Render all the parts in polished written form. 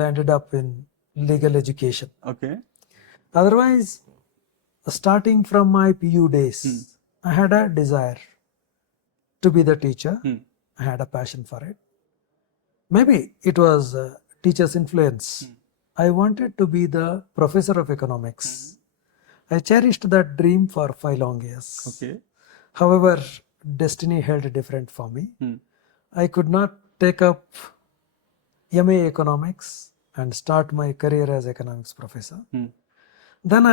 ended up in legal education. Okay. Otherwise, starting from my PU days, I had a desire to be the teacher. I had a passion for it. Maybe it was teacher's influence. I wanted to be the professor of economics. I cherished that dream for 5 long years. Okay. However, destiny held different for me. I could not take up MA economics and start my career as economics professor. Then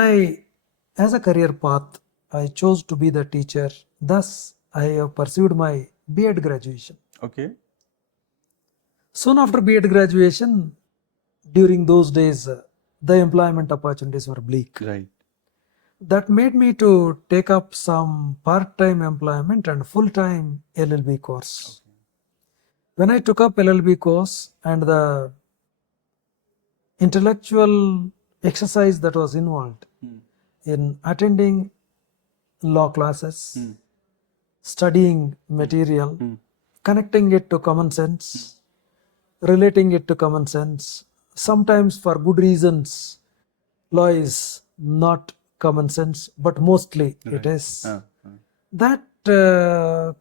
as a career path, I chose to be the teacher. Thus, I have pursued my B.Ed graduation. Okay. Soon after B.Ed graduation, during those days, the employment opportunities were bleak. Right. That made me to take up some part-time employment and full-time LLB course. Okay. When I took up LLB course and the intellectual exercise that was involved in attending law classes, studying material, connecting it to common sense, relating it to common sense, sometimes for good reasons, law is not common sense, but mostly it is. That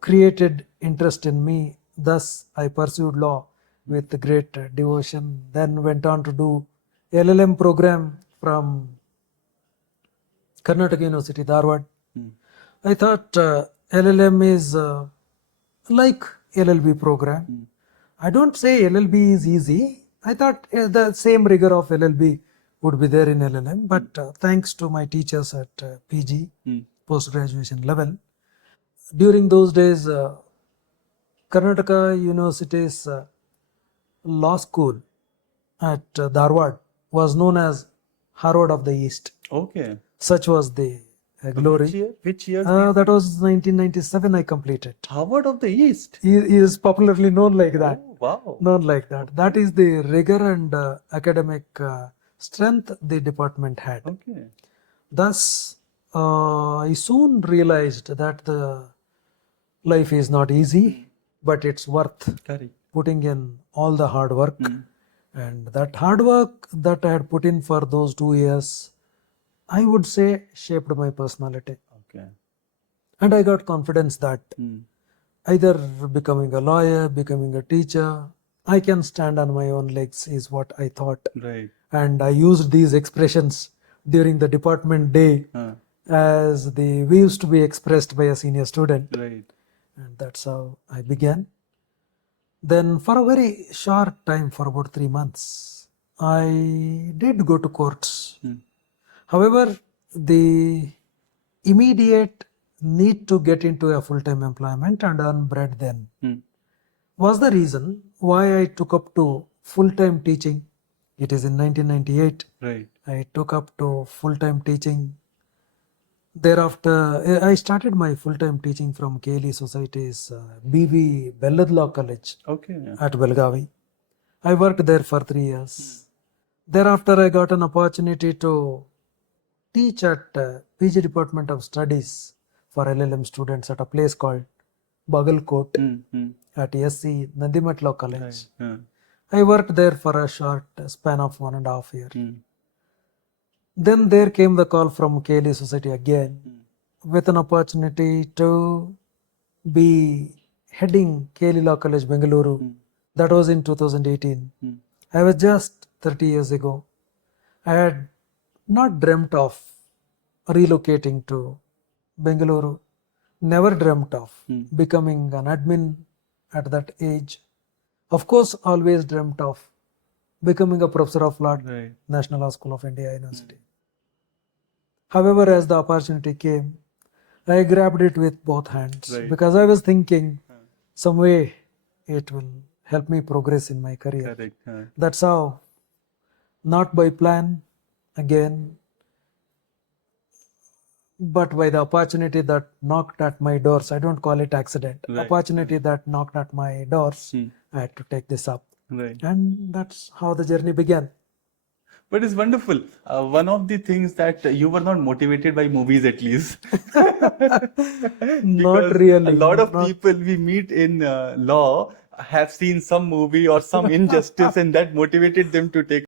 created interest in me. Thus, I pursued law with great devotion. Then went on to do LLM program from Karnataka University, Dharwad. I thought LLM is like LLB program. I don't say LLB is easy. I thought the same rigor of LLB would be there in LLM, but thanks to my teachers at PG, post-graduation level, during those days, Karnataka University's law school at Dharwad was known as Harvard of the East. Okay. Such was the glory. Which year? That was 1997 I completed. Harvard of the East. He is popularly known like that. Oh, wow. Known like that. That is the rigor and academic strength the department had. Okay. Thus, I soon realized that the life is not easy, but it's worth Correct. putting in all the hard work. And that hard work that I had put in for those 2 years, I would say shaped my personality. Okay. And I got confidence that either becoming a lawyer, becoming a teacher, I can stand on my own legs is what I thought. Right. And I used these expressions during the department day as we used to be expressed by a senior student. Right. And that's how I began. Then for a very short time, for about 3 months, I did go to courts. However, the immediate need to get into a full-time employment and earn bread then was the reason why I took up to full-time teaching. It is in 1998. Right. I took up to full-time teaching. Thereafter, I started my full-time teaching from KLE Society's BV Law College Okay. at Belgavi. I worked there for 3 years. Thereafter, I got an opportunity to teach at PG Department of Studies for LLM students at a place called Bagalkot at SC Nandimat Law College. I worked there for a short span of 1.5 years. Then there came the call from KLE Society again with an opportunity to be heading KLE Law College, Bengaluru. That was in 2018. I was just 30 years ago. I had not dreamt of relocating to Bengaluru. Never dreamt of becoming an admin at that age. Of course, always dreamt of becoming a professor of law at National Law School of India University. However, as the opportunity came, I grabbed it with both hands because I was thinking some way it will help me progress in my career. Correct. That's how, not by plan again, but by the opportunity that knocked at my doors. I don't call it accident. Opportunity that knocked at my doors, I had to take this up. Right. And that's how the journey began. But it's wonderful. One of the things that you were not motivated by movies, at least. Not really. A lot of people we meet in law have seen some movie or some injustice and that motivated them to take